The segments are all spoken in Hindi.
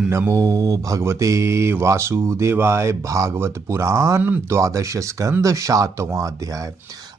ओम नमो भगवते वासुदेवाय। भागवत पुराण द्वादश स्कंद सातवां अध्याय।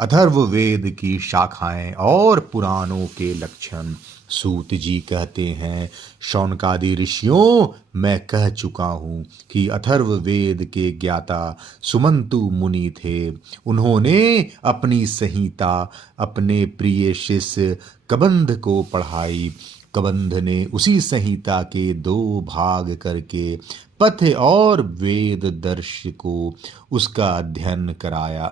अथर्ववेद की शाखाएं और पुराणों के लक्षण। सूत जी कहते हैं, शौनकादि ऋषियों, मैं कह चुका हूँ कि अथर्ववेद के ज्ञाता सुमंतु मुनि थे। उन्होंने अपनी संहिता अपने प्रिय शिष्य कबंध को पढ़ाई। कबंध ने उसी संहिता के दो भाग करके पथ और वेद दर्श को उसका अध्ययन कराया।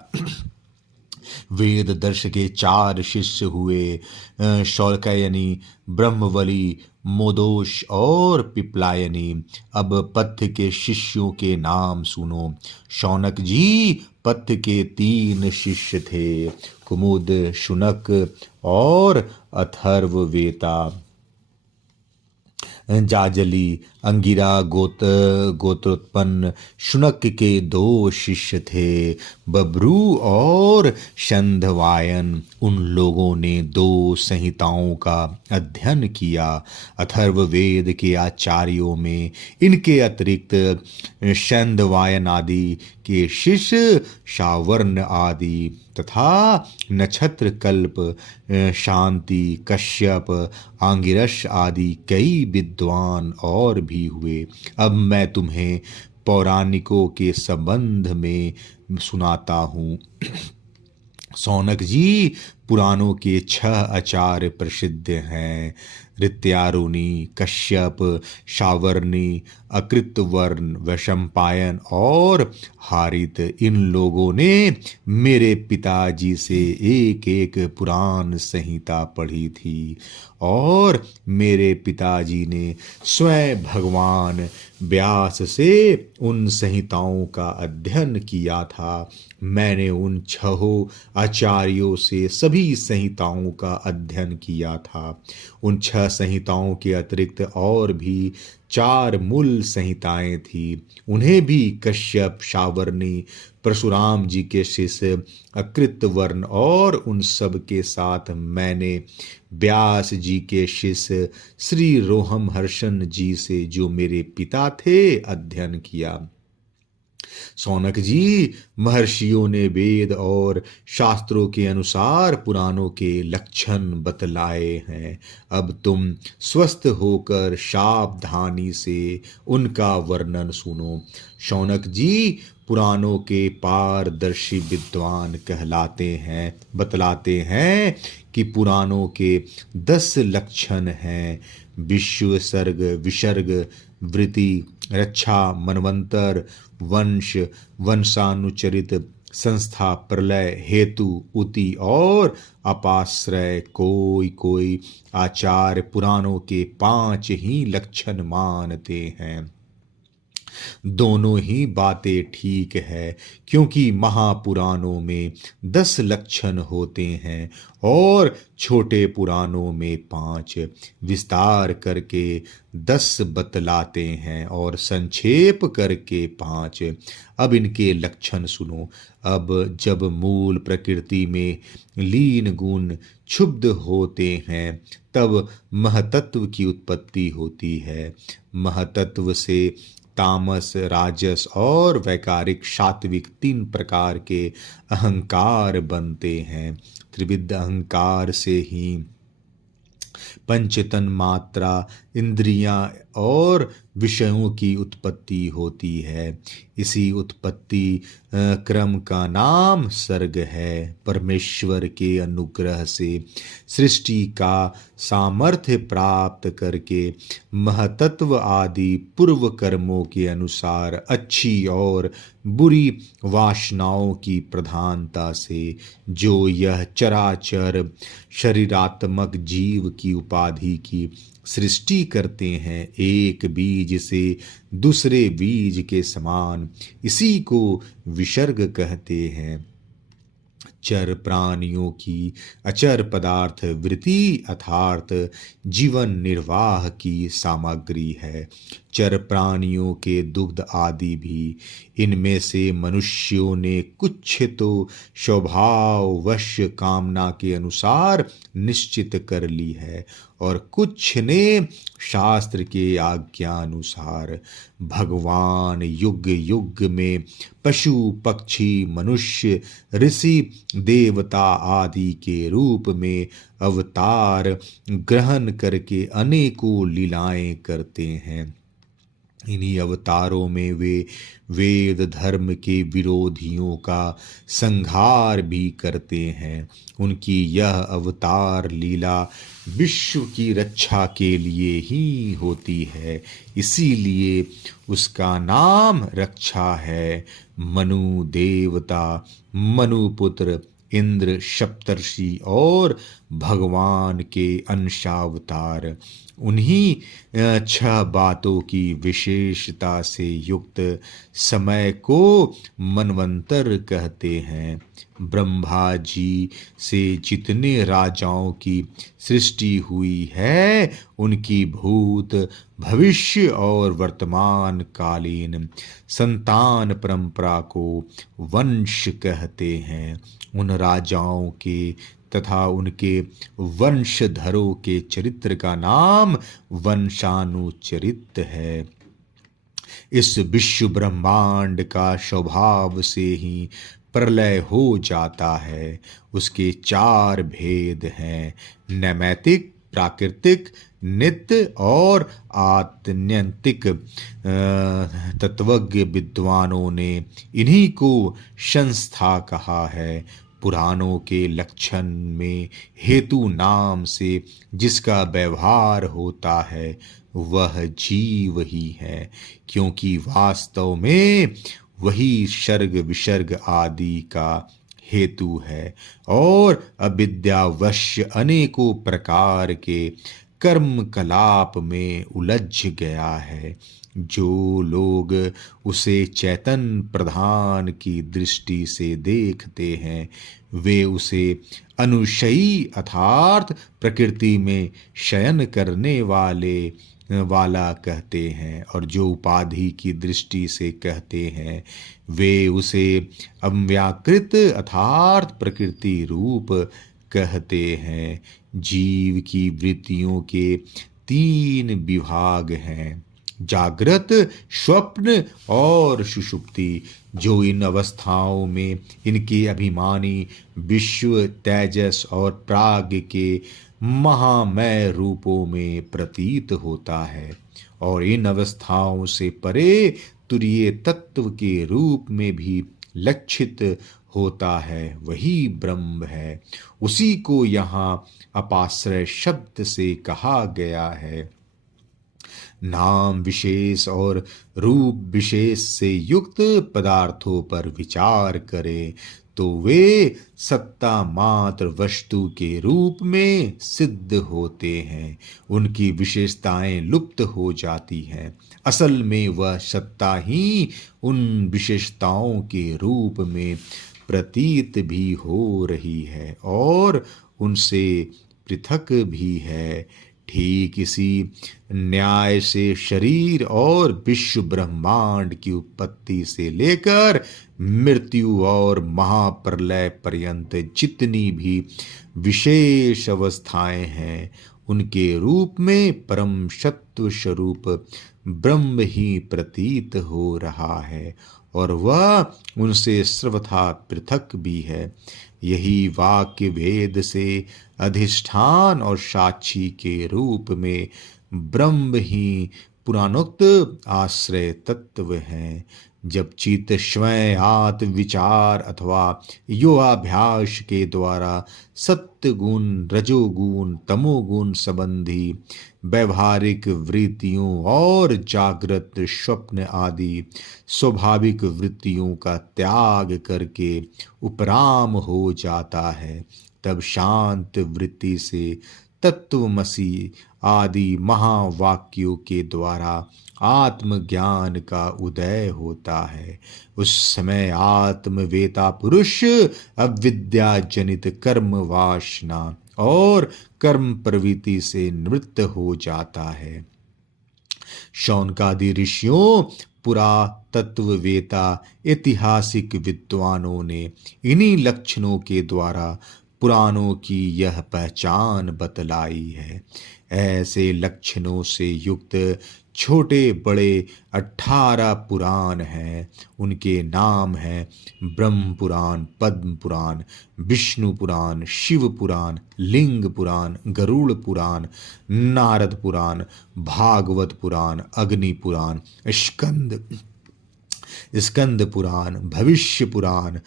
वेद दर्श के चार शिष्य हुए, शौल्कयनी, ब्रह्मवली, मोदोश और पिपलायनी। अब पथ्य के शिष्यों के नाम सुनो। शौनक जी पथ्य के तीन शिष्य थे, कुमुद, शुनक और अथर्ववेता। जाजली, अंगिरा गोत्रोत्पन्न शुनक के दो शिष्य थे, बब्रू और शंधवायन। उन लोगों ने दो संहिताओं का अध्ययन किया। अथर्ववेद के आचार्यों में इनके अतिरिक्त शंधवायन आदि के शिष्य शावर्ण आदि तथा नक्षत्र कल्प, शांति, कश्यप, आंगिरस आदि कई विद्वान और भी हुए। अब मैं तुम्हें पौराणिकों के संबंध में सुनाता हूँ। शौनक जी, पुराणों के 6 आचार्य प्रसिद्ध हैं। ऋत्यारुणी, कश्यप, शावर्णी, अकृतवर्ण, वैशंपायन और हारित। इन लोगों ने मेरे पिताजी से एक एक पुराण संहिता पढ़ी थी और मेरे पिताजी ने स्वयं भगवान व्यास से उन संहिताओं का अध्ययन किया था। मैंने उन 6 आचार्यों से सभी संहिताओं का अध्ययन किया था। उन 6 संहिताओं के अतिरिक्त और भी 4 मूल संहिताएं थी। उन्हें भी कश्यप, शावर्णी, परशुराम जी के शिष्य अकृतवर्ण और उन सब के साथ मैंने व्यास जी के शिष्य श्री रोहमहर्षण जी से, जो मेरे पिता थे, अध्ययन किया। शौनक जी, महर्षियों ने वेद और शास्त्रों के अनुसार पुराणों के लक्षण बतलाए हैं। अब तुम स्वस्थ होकर सावधानी से उनका वर्णन सुनो। शौनक जी पुराणों के पारदर्शी विद्वान कहलाते हैं। बतलाते हैं कि पुराणों के 10 लक्षण हैं: विश्व, सर्ग, विसर्ग, वृत्ति, रक्षा, मनवंतर, वंश, वंशानुचरित, संस्था, प्रलय, हेतु, उति और अपाश्रय। कोई कोई आचार्य पुराणों के 5 ही लक्षण मानते हैं। दोनों ही बातें ठीक है, क्योंकि महापुराणों में 10 लक्षण होते हैं और छोटे पुराणों में 5। विस्तार करके 10 बतलाते हैं और संक्षेप करके 5। अब इनके लक्षण सुनो। अब जब मूल प्रकृति में लीन गुण क्षुब्ध होते हैं, तब महतत्व की उत्पत्ति होती है। महतत्व से तामस, राजस और वैकारिक सात्विक 3 प्रकार के अहंकार बनते हैं। त्रिविध अहंकार से ही पंचतन मात्रा, इंद्रियां और विषयों की उत्पत्ति होती है। इसी उत्पत्ति क्रम का नाम सर्ग है। परमेश्वर के अनुग्रह से सृष्टि का सामर्थ्य प्राप्त करके महतत्व आदि पूर्व कर्मों के अनुसार अच्छी और बुरी वासनाओं की प्रधानता से जो यह चराचर शरीरात्मक जीव की उपाधि की सृष्टि करते हैं, एक बीज से दूसरे बीज के समान, इसी को विसर्ग कहते हैं। चर प्राणियों की अचर पदार्थ वृत्ति अर्थात जीवन निर्वाह की सामग्री है। चर प्राणियों के दुग्ध आदि भी इनमें से मनुष्यों ने कुछ तो स्वभाववश कामना के अनुसार निश्चित कर ली है और कुछ ने शास्त्र के आज्ञा अनुसार। भगवान युग युग में पशु पक्षी मनुष्य ऋषि देवता आदि के रूप में अवतार ग्रहण करके अनेकों लीलाएं करते हैं। इन्हीं अवतारों में वे वेद धर्म के विरोधियों का संहार भी करते हैं। उनकी यह अवतार लीला विश्व की रक्षा के लिए ही होती है, इसीलिए उसका नाम रक्षा है। मनु देवता, मनुपुत्र, इंद्र, सप्तर्षि और भगवान के अंशावतार उन्हीं 6 बातों की विशेषता से युक्त समय को मनवंतर कहते हैं। ब्रह्मा जी से जितने राजाओं की सृष्टि हुई है उनकी भूत भविष्य और वर्तमान कालीन संतान परंपरा को वंश कहते हैं। उन राजाओं के तथा उनके वंशधरों के चरित्र का नाम वंशानुचरित है। इस विश्व ब्रह्मांड का स्वभाव से ही प्रलय हो जाता है। उसके 4 भेद हैं, नैमित्तिक, प्राकृतिक, नित्य और आत्यंतिक। तत्वज्ञ विद्वानों ने इन्हीं को संस्था कहा है। पुराणों के लक्षण में हेतु नाम से जिसका व्यवहार होता है वह जीव ही है, क्योंकि वास्तव में वही सर्ग विसर्ग आदि का हेतु है और अविद्यावश अनेकों प्रकार के कर्म कलाप में उलझ गया है। जो लोग उसे चैतन्य प्रधान की दृष्टि से देखते हैं वे उसे अनुशयी अर्थात प्रकृति में शयन करने वाला कहते हैं, और जो उपाधि की दृष्टि से कहते हैं वे उसे अव्याकृत अर्थात प्रकृति रूप कहते हैं। जीव की वृत्तियों के 3 विभाग हैं, जागृत, स्वप्न और सुषुप्ति। जो इन अवस्थाओं में इनके अभिमानी विश्व तेजस और प्राग के महामय रूपों में प्रतीत होता है, और इन अवस्थाओं से परे तुरीय तत्व के रूप में भी लक्षित होता है, वही ब्रह्म है। उसी को यहाँ अपाश्रय शब्द से कहा गया है। नाम विशेष और रूप विशेष से युक्त पदार्थों पर विचार करें तो वे सत्ता मात्र वस्तु के रूप में सिद्ध होते हैं। उनकी विशेषताएं लुप्त हो जाती हैं। असल में वह सत्ता ही उन विशेषताओं के रूप में प्रतीत भी हो रही है और उनसे पृथक भी है। ठीक इसी न्याय से शरीर और विश्व ब्रह्मांड की उत्पत्ति से लेकर मृत्यु और महाप्रलय पर्यंत जितनी भी विशेष अवस्थाएं हैं उनके रूप में परम सत्व स्वरूप ब्रह्म ही प्रतीत हो रहा है और वह उनसे सर्वथा पृथक भी है। यही वाक्य वेद से अधिष्ठान और साक्षी के रूप में ब्रह्म ही पुराणोक्त आश्रय तत्व है। जब चित्त स्वयं आत्म विचार अथवा योगाभ्यास के द्वारा सत्य गुण, रजोगुण, तमोगुण संबंधी व्यवहारिक वृत्तियों और जागृत स्वप्न आदि स्वाभाविक वृत्तियों का त्याग करके उपराम हो जाता है, तब शांत वृत्ति से तत्वमसि आदि महावाक्यों के द्वारा आत्मज्ञान का उदय होता है। उस समय आत्मवेता पुरुष अविद्या जनित कर्म वासना और कर्म प्रवृत्ति से निवृत्त हो जाता है। शौनकादि ऋषियों, पुरातत्ववेता, ऐतिहासिक विद्वानों ने इन्हीं लक्षणों के द्वारा पुराणों की यह पहचान बतलाई है। ऐसे लक्षणों से युक्त छोटे बड़े 18 पुराण हैं। उनके नाम हैं ब्रह्म पुराण, पद्म पुराण, विष्णु पुराण, शिव पुराण, लिंग पुराण, गरुड़ पुराण, नारद पुराण, भागवत पुराण, अग्नि पुराण, स्कंद पुराण, भविष्य पुराण,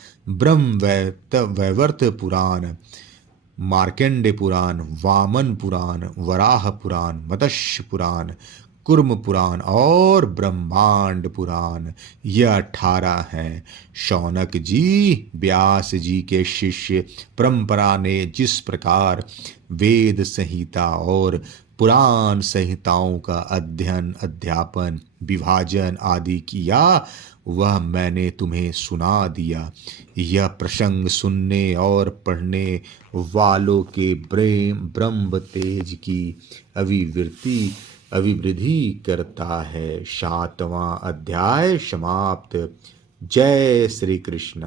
वैवर्त पुराण, मार्कंडे पुराण, वामन पुराण, वराह पुराण, मत्स्य पुराण, कुर्म पुराण और ब्रह्मांड पुराण, यह 18 हैं। शौनक जी व्यास जी के शिष्य परंपरा ने जिस प्रकार वेद संहिता और पुराण संहिताओं का अध्ययन, अध्यापन, विभाजन आदि किया, वह मैंने तुम्हें सुना दिया। यह प्रसंग सुनने और पढ़ने वालों के ब्रह्म तेज की अभिवृद्धि करता है। 7वां अध्याय समाप्त। जय श्री कृष्ण।